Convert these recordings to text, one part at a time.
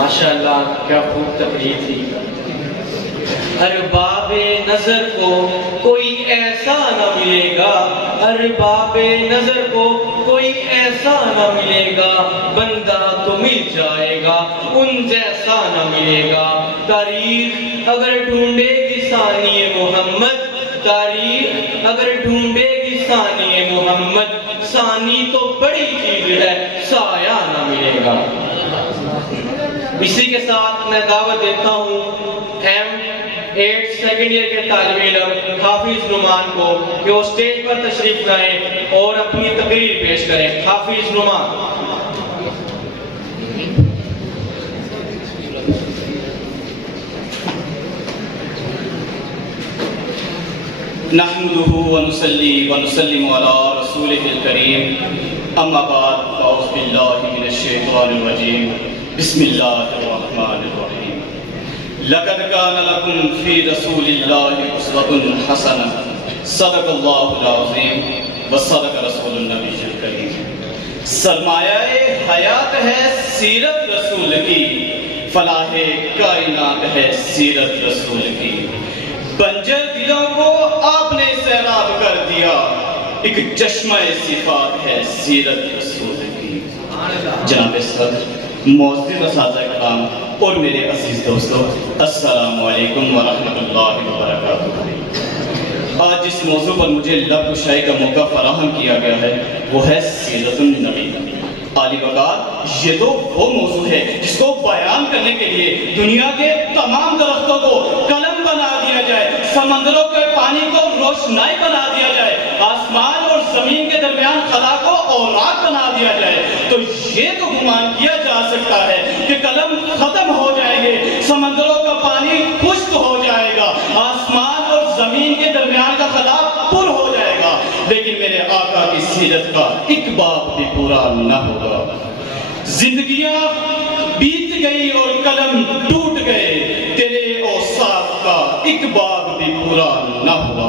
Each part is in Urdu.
ماشاءاللہ کیا خوب تقریر تھی۔ ارباب نظر کو کوئی ایسا نہ ملے گا، ارباب نظر کو کوئی ایسا نہ ملے گا، بندہ تو مل جائے گا ان جیسا نہ ملے گا۔ تاریخ اگر ڈھونڈے گی ثانی محمد، تاریخ اگر ڈھونڈے گی ثانی محمد، ثانی تو بڑی چیز ہے سایہ نہ ملے گا۔ اسی کے ساتھ میں دعوت دیتا ہوں M8 سیکنڈ ایئر کے طالب علم حافظ نعمان کو کہ وہ سٹیج پر تشریف لائیں اور اپنی تقریر پیش کریں۔ حافظ نعمان۔ نحمده ونصلي ونسلم على رسوله الكريم اما بعد فاعوذ بالله من الشيطان الرجيم بسم الله الرحمن الرحيم لقد كان لكم في رسول الله اسوة حسنة صدق الله العظيم وصدق رسول النبي الكريم۔ سرمایہ حیات ہے سیرت رسول کی، فلاح کائنات ہے سیرت رسول کی۔ بنجر دلوں کو آپ نے سیراب کر دیا، ایک چشمہ صفات ہے سیرت رسول کی۔ جناب صدر، معزز اساتذہ کرام اور میرے عزیز دوستو، السلام علیکم ورحمۃ اللہ وبرکاتہ۔ آج جس موضوع پر مجھے لب گشائی کا موقع فراہم کیا گیا ہے وہ ہے سیرت النبی۔ عالی وقار، یہ تو وہ موضوع ہے جس کو بیان کرنے کے لیے دنیا کے تمام درختوں کو قلم بنا دیا جائے، سمندروں کے پانی کو روشنائی بنا دیا جائے، آسمان اور زمین کے درمیان خلا کو اوراق بنا دیا جائے، تو یہ تو گمان کیا جا سکتا ہے کہ قلم ختم ہو جائیں گے، سمندروں کا پانی خشک ہو جائے گا، آسمان اور زمین کے درمیان کا خلا پر ہو جائے گا، لیکن میرے آقا کی سیرت کا ایک باب بھی پورا نہ ہوگا۔ زندگیاں بیت گئی اور قلم ٹوٹ گئے، تیرے اوصاف کا ایک باب بھی پورا نہ ہوا۔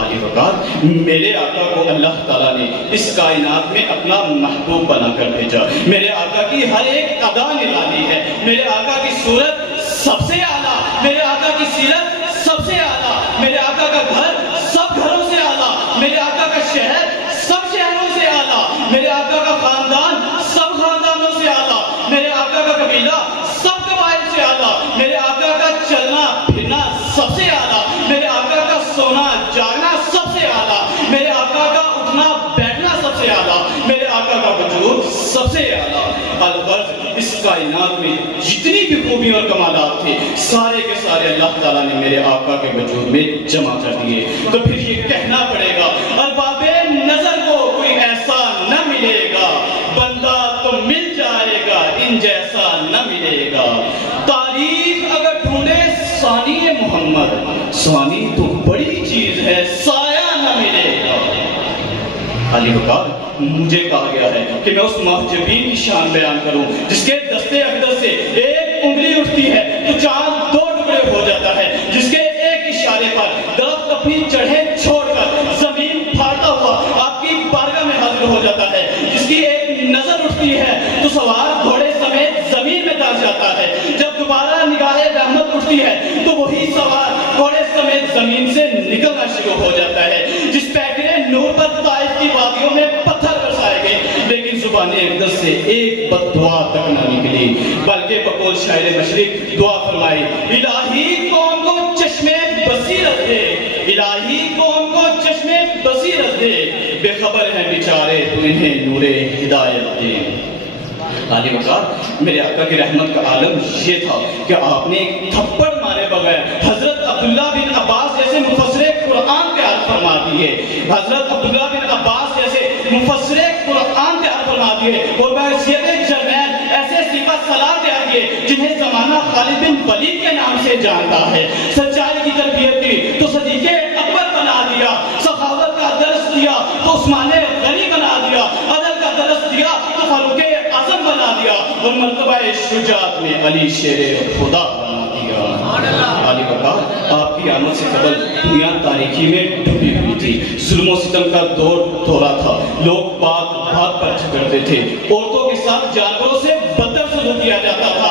عالی وقار، میرے آقا کو اللہ تعالیٰ نے اس کائنات میں اپنا محبوب بنا کر بھیجا۔ میرے آقا کی ہر ایک ادا نرالی ہے، میرے آقا کی صورت سب سے اعلیٰ، میرے آقا کی سیرت سب سے اعلیٰ، میرے آقا کا گھر سب گھروں سے اعلیٰ، میرے آقا کا شہر سب شہروں سے اعلیٰ، میرے آقا کا خاندان سب خاندانوں سے اعلیٰ، میرے آقا کا قبیلہ سب قبائل سے اعلیٰ، میرے آقا کا چلنا پھرنا سب سے اعلیٰ، میرے آقا کا سونا جاگنا سب سے اعلیٰ، میرے آقا کا اٹھنا بیٹھنا سب سے اعلیٰ، میرے آقا کا وجود سب سے اعلیٰ۔ الغرض، اس کائنات میں جتنی بھی خوبی اور کمالات تھے سارے کے سارے اللہ تعالیٰ نے میرے آقا کے وجود میں جمع کر دیے۔ تو پھر یہ کہنا پڑے گا، ارباب نظر کو کوئی ایسا نہ ملے گا، بندہ تو مل جائے گا ان جیسا نہ ملے گا۔ تاریخ اگر ڈھونڈے ثانی محمد، ثانی تو بڑی چیز ہے سایہ نہ ملے گا۔ علی وقار، مجھے کہا گیا ہے کہ میں اس محجبین کی شان بیان کروں جس کے دستے اقدس سے ایک انگلی اٹھتی ہے تو چاند دو ٹکڑے ہو جاتا ہے، جس کے ایک اشارے پر درخت اپنی جڑیں چھوڑ کر زمین پھاڑتا ہوا آپ کی بارگاہ میں حاضر ہو جاتا ہے، جس کی ایک نظر اٹھتی ہے تو سوار گھوڑے سمیت زمین میں دب جاتا ہے، جب دوبارہ نگاہ رحمت اٹھتی ہے تو وہی سوار گھوڑے سمیت زمین سے نکلنا شروع ہو جاتا ہے، جس پیکرے نور پر طائف کی وادیوں میں پتھر برسائے گئے، لیکن زبان اقدس سے ایک بد دعا تک نہ نکلی، بلکہ بقول شاعر مشرق دعا فرمائی، الہی قوم کو چشمے بصیرت دے، الہی قوم کو چشمے بصیرت دے، بے خبر ہیں بیچارے تو انہیں نور ہدایت دے۔ عالی وقار، میرے آقا کی رحمت کا عالم یہ تھا کہ آپ نے ایک تھپڑ مارے بغیر حضرت عبداللہ بن عباس جیسے مفسر قرآن تیار فرما دیے، حضرت عبداللہ بن عباس جیسے مفسر قرآن تیار فرما دیے، اور بحیثیت جرنیل ایسے سپہ سالار تیار کیے جنہیں زمانہ خالد بن ولید کے نام سے جانتا ہے۔ سچائی کی تربیت کی تو صدیق اکبر بنا دیا، سخاوت کا درس دیا تو عثمان غنی بنا دیا، عدل کا درس دیا تو فاروق اعظم بنا دیا، اور مرتبہ شجاعت میں علی شیر خدا بنا دیا۔ علی وقار، آپ کی آمد سے قبل دنیا تاریکی میں ڈوبی ہوئی تھی، ظلم و ستم کا دور دورہ تھا، لوگ بات بات پر جھگڑتے تھے، عورتوں کے ساتھ جانوروں سے بدتر سلوک کیا جاتا تھا،